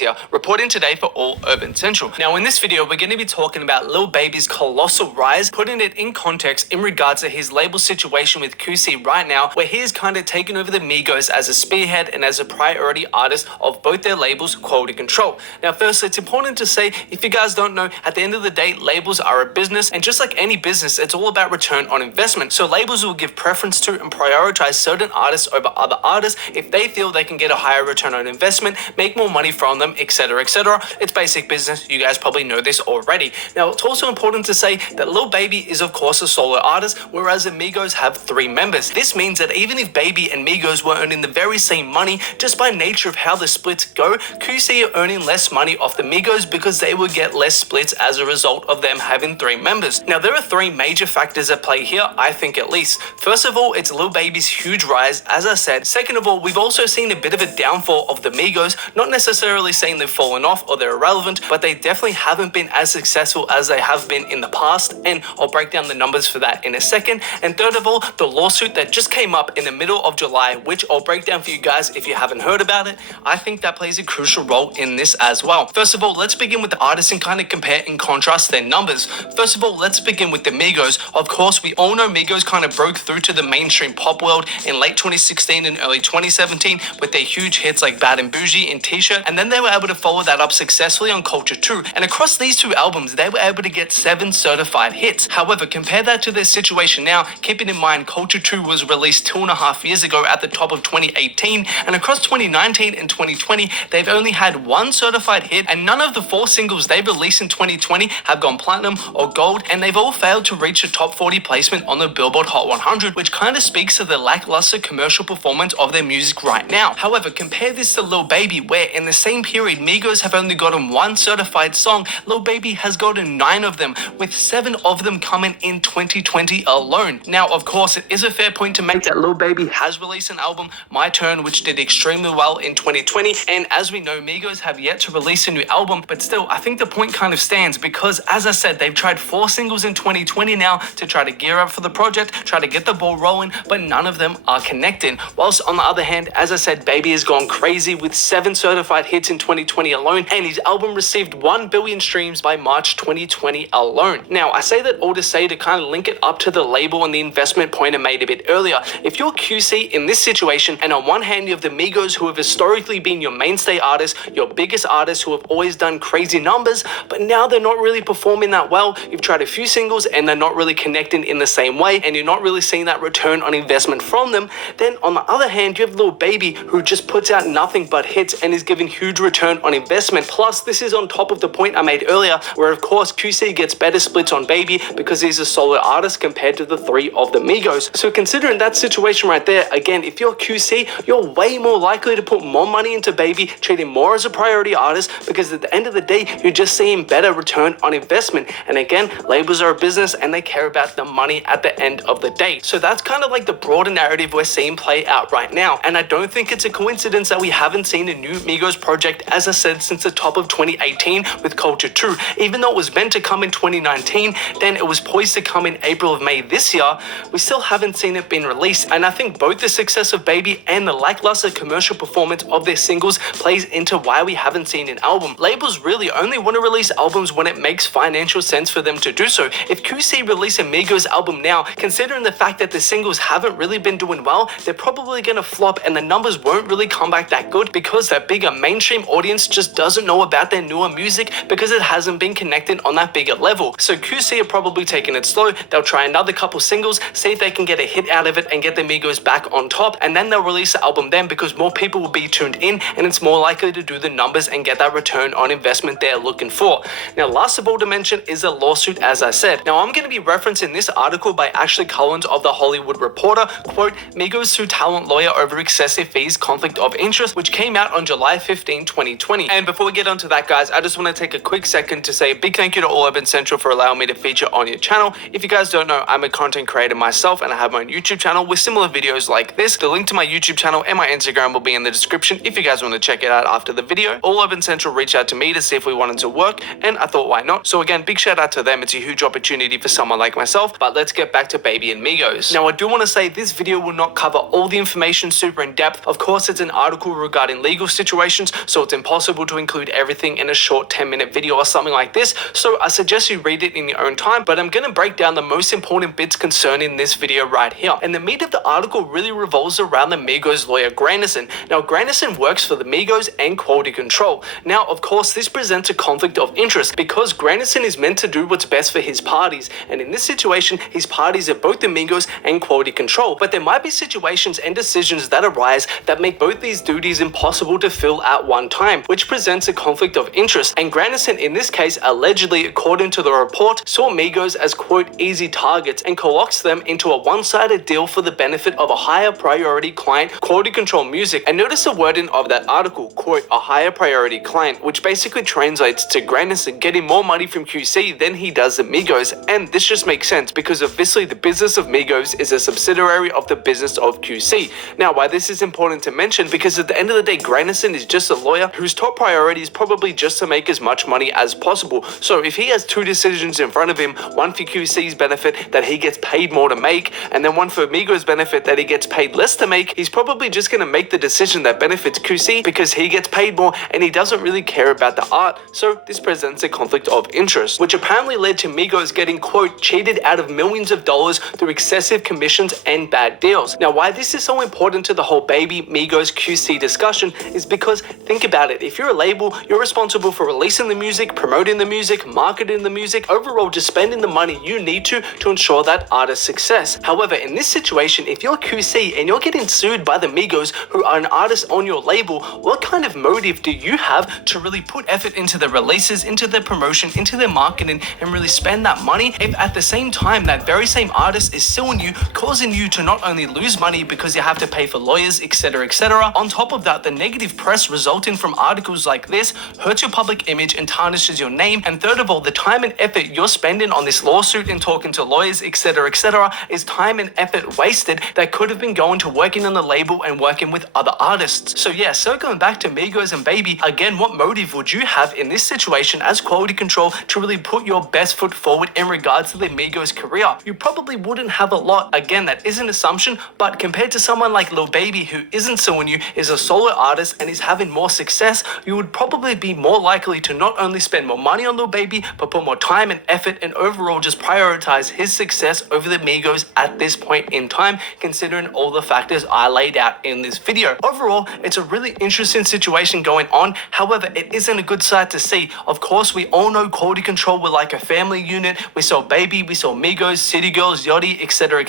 here, reporting today for All Urban Central. Now in this video, we're going to be talking about Lil Baby's colossal rise, putting it in context in regards to his label situation with QC right now, where he is kind of taking over the Migos as a spearhead and as a priority artist of both their labels, quality control. Now firstly, it's important to say, if you guys don't know, at the end of the day, labels are a business, and just like any business, it's all about return on investment. So labels will give preference to and prioritize certain artists over other artists if they feel they can get a higher return on investment, make more money from them, etc, etc. It's basic business. You guys probably know this already. Now it's also important to say that Lil Baby is of course a solo artist, whereas the Migos have 3 members. This means that even if Baby and Migos were earning the very same money, just by nature of how the splits go, QC are earning less money off the Migos because they would get less splits as a result of them having 3 members. Now there are 3 major factors at play here, I think at least. First of all, it's Lil Baby's huge rise, as I said. Second of all, we've also seen a bit of a downfall of the Migos, not necessarily saying they've fallen off or they're irrelevant, but they definitely haven't been as successful as they have been in the past, and I'll break down the numbers for that in a second. And third of all, the lawsuit that just came up in the middle of July, which I'll break down for you guys if you haven't heard about it. I think that plays a crucial role in this as well. First of all, let's begin with the artists and kind of compare and contrast their numbers. First of all, let's begin with the Migos. Of course, we all know Migos kind of broke through to the mainstream pop world in late 2016 and early 2017 with their huge hits like Bad and Bougie and T-Shirt, and then they were able to follow that up successfully on Culture 2, and across these 2 albums they were able to get 7 certified hits. However, compare that to their situation now, keeping in mind Culture 2 was released 2.5 years ago at the top of 2018, and across 2019 and 2020 they've only had 1 certified hit, and none of the 4 singles they released in 2020 have gone platinum or gold, and they've all failed to reach a top 40 placement on the Billboard Hot 100, which kind of speaks to the lackluster commercial performance of their music right now. However, compare this to Lil Baby, where in the same period Migos have only gotten 1 certified song, Lil Baby has gotten 9 of them, with 7 of them coming in 2020 alone. Now of course, it is a fair point to make that Lil Baby has released an album, My Turn, which did extremely well in 2020, and as we know, Migos have yet to release a new album, but still I think the point kind of stands, because as I said, they've tried 4 singles in 2020 now to try to gear up for the project, try to get the ball rolling, but none of them are connecting. Whilst on the other hand, as I said, Baby has gone crazy with 7 certified hits in 2020 alone, and his album received 1 billion streams by March 2020 alone. Now I say that all to say to kind of link it up to the label and the investment point I made a bit earlier. If you're QC in this situation, and on one hand you have the Migos, who have historically been your mainstay artists, your biggest artists, who have always done crazy numbers, but now they're not really performing that well. You've tried a few singles and they're not really connecting in the same way, and you're not really seeing that return on investment from them. Then on the other hand, you have Lil Baby, who just puts out nothing but hits and is giving huge return on investment. Plus, this is on top of the point I made earlier, where of course QC gets better splits on Baby because he's a solo artist compared to the 3 of the Migos. So considering that situation right there, again, if you're QC, you're way more likely to put more money into Baby, treat him more as a priority artist, because at the end of the day, you're just seeing better return on investment. And again, labels are a business and they care about the money at the end of the day. So that's kind of like the broader narrative we're seeing play out right now. And I don't think it's a coincidence that we haven't seen a new Migos project, as I said, since the top of 2018 with Culture 2. Even though it was meant to come in 2019, then it was poised to come in April of May this year, we still haven't seen it being released. And I think both the success of Baby and the lackluster commercial performance of their singles plays into why we haven't seen an album. Labels really only want to release albums when it makes financial sense for them to do so. If QC release a Migos album now, considering the fact that the singles haven't really been doing well, they're probably going to flop and the numbers won't really come back that good, because that bigger mainstream audience just doesn't know about their newer music because it hasn't been connected on that bigger level. So QC are probably taking it slow. They'll try another couple singles, see if they can get a hit out of it and get the Migos back on top, and then they'll release the album then, because more people will be tuned in and it's more likely to do the numbers and get that return on investment they're looking for. Now last of all to mention is a lawsuit, as I said. Now I'm going to be referencing this article by Ashley Collins of The Hollywood Reporter, quote, Migos sue talent lawyer over excessive fees, conflict of interest, which came out on July 15, 2020. And before we get onto that, guys, I just want to take a quick second to say a big thank you to All Urban Central for allowing me to feature on your channel. If you guys don't know, I'm a content creator myself and I have my own YouTube channel with similar videos like this. The link to my YouTube channel and my Instagram will be in the description if you guys want to check it out after the video. All Urban Central reached out to me to see if we wanted to work, and I thought, why not? So again, big shout out to them. It's a huge opportunity for someone like myself, but let's get back to Baby and Migos. Now I do want to say this video will not cover all the information super in depth. Of course, it's an article regarding legal situations, so it's impossible to include everything in a short 10-minute video or something like this, so I suggest you read it in your own time, but I'm going to break down the most important bits concerning this video right here. And the meat of the article really revolves around the Migos lawyer Granderson. Now, Granderson works for the Migos and Quality Control. Now, of course, this presents a conflict of interest because Granderson is meant to do what's best for his parties, and in this situation, his parties are both the Migos and Quality Control. But there might be situations and decisions that arise that make both these duties impossible to fill at one time, which presents a conflict of interest. And Granderson, in this case, allegedly, according to the report, saw Migos as, quote, easy targets and coaxed them into a one-sided deal for the benefit of a higher priority client, Quality Control Music. And notice the wording of that article, quote, a higher priority client, which basically translates to Granderson getting more money from QC than he does the Migos. And this just makes sense because obviously the business of Migos is a subsidiary of the business of QC. Now, why this is important to mention, because at the end of the day, Granderson is just a lawyer whose top priority is probably just to make as much money as possible. So if he has two decisions in front of him, one for QC's benefit that he gets paid more to make, and then one for Migos' benefit that he gets paid less to make, he's probably just going to make the decision that benefits QC because he gets paid more and he doesn't really care about the art. So this presents a conflict of interest, which apparently led to Migos getting, quote, cheated out of millions of dollars through excessive commissions and bad deals. Now, why this is so important to the whole Baby Migos QC discussion is because think about it. If you're a label, you're responsible for releasing the music, promoting the music, marketing the music, overall just spending the money you need to ensure that artist's success. However, in this situation, if you're QC and you're getting sued by the Migos, who are an artist on your label, what kind of motive do you have to really put effort into the releases, into the promotion, into their marketing, and really spend that money if at the same time that very same artist is suing you, causing you to not only lose money because you have to pay for lawyers, etc., etc. On top of that, the negative press resulting from articles like this hurts your public image and tarnishes your name. And third of all, the time and effort you're spending on this lawsuit and talking to lawyers, etc., etc., is time and effort wasted that could have been going to working on the label and working with other artists. So yeah, circling back to Migos and Baby, again, what motive would you have in this situation as Quality Control to really put your best foot forward in regards to the Migos career? You probably wouldn't have a lot. Again, that is an assumption, but compared to someone like Lil Baby who isn't suing you, is a solo artist and is having more success, you would probably be more likely to not only spend more money on Lil Baby, but put more time and effort and overall just prioritize his success over the Migos at this point in time, considering all the factors I laid out in this video. Overall, it's a really interesting situation going on. However, it isn't a good sight to see. Of course, we all know Quality Control were like a family unit. We saw Baby, we saw Migos, City Girls, Yachty, etc.,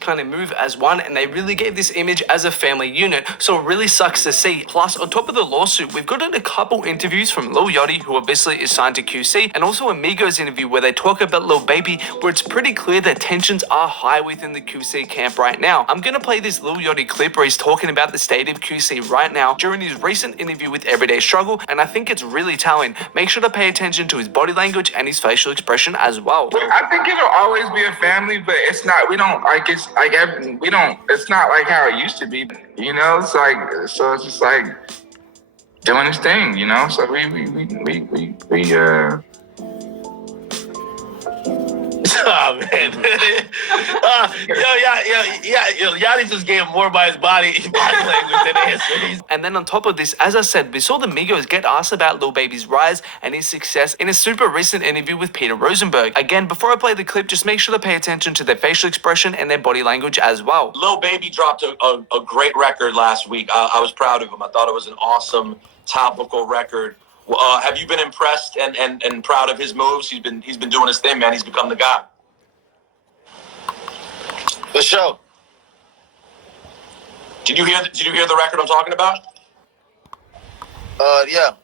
kind of move as one, and they really gave this image as a family unit. So it really sucks to see. Plus, on top of the lawsuit, we've gotten a couple interviews from Lil Yachty, who obviously is signed to QC, and also a Migos interview where they talk about Lil Baby, where it's pretty clear that tensions are high within the QC camp right now. I'm gonna play this Lil Yachty clip where he's talking about the state of QC right now during his recent interview with Everyday Struggle, and I think it's really telling. Make sure to pay attention to his body language and his facial expression as well. I think it'll always be a family, but it's not. We don't like it's like we don't. It's not like how it used to be. You know, it's like so. It's just like doing his thing. You know, so we Oh man, Yachty just gave more by his body language than his. And then on top of this, as I said, we saw the Migos get asked about Lil Baby's rise and his success in a super recent interview with Peter Rosenberg. Again, before I play the clip, just make sure to pay attention to their facial expression and their body language as well. Lil Baby dropped a great record last week. I was proud of him. I thought it was an awesome topical record. Have you been impressed and proud of his moves? He's been doing his thing, man. He's become the guy. The show. Did you hear the record I'm talking about? Yeah.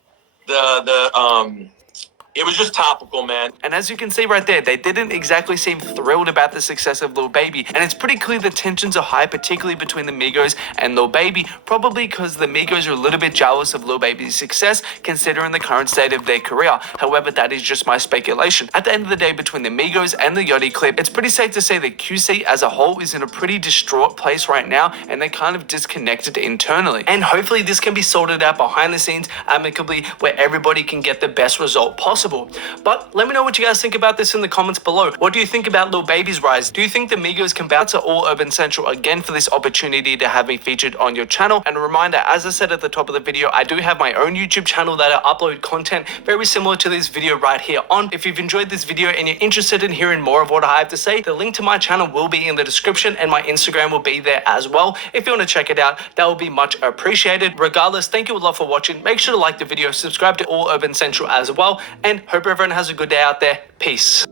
It was just topical, man. And as you can see right there, they didn't exactly seem thrilled about the success of Lil Baby. And it's pretty clear the tensions are high, particularly between the Migos and Lil Baby, probably because the Migos are a little bit jealous of Lil Baby's success, considering the current state of their career. However, that is just my speculation. At the end of the day, between the Migos and the Yachty clip, it's pretty safe to say that QC as a whole is in a pretty distraught place right now, and they're kind of disconnected internally. And hopefully this can be sorted out behind the scenes amicably, where everybody can get the best result possible. possible. But let me know what you guys think about this in the comments below. What do you think about Lil Baby's rise? Do you think the Migos can bounce to All Urban Central again for this opportunity to have me featured on your channel? And a reminder, as I said at the top of the video, I do have my own YouTube channel that I upload content very similar to this video right here on. If you've enjoyed this video and you're interested in hearing more of what I have to say, the link to my channel will be in the description and my Instagram will be there as well. If you want to check it out, that would be much appreciated. Regardless, thank you a lot for watching. Make sure to like the video, subscribe to All Urban Central as well, and hope everyone has a good day out there. Peace.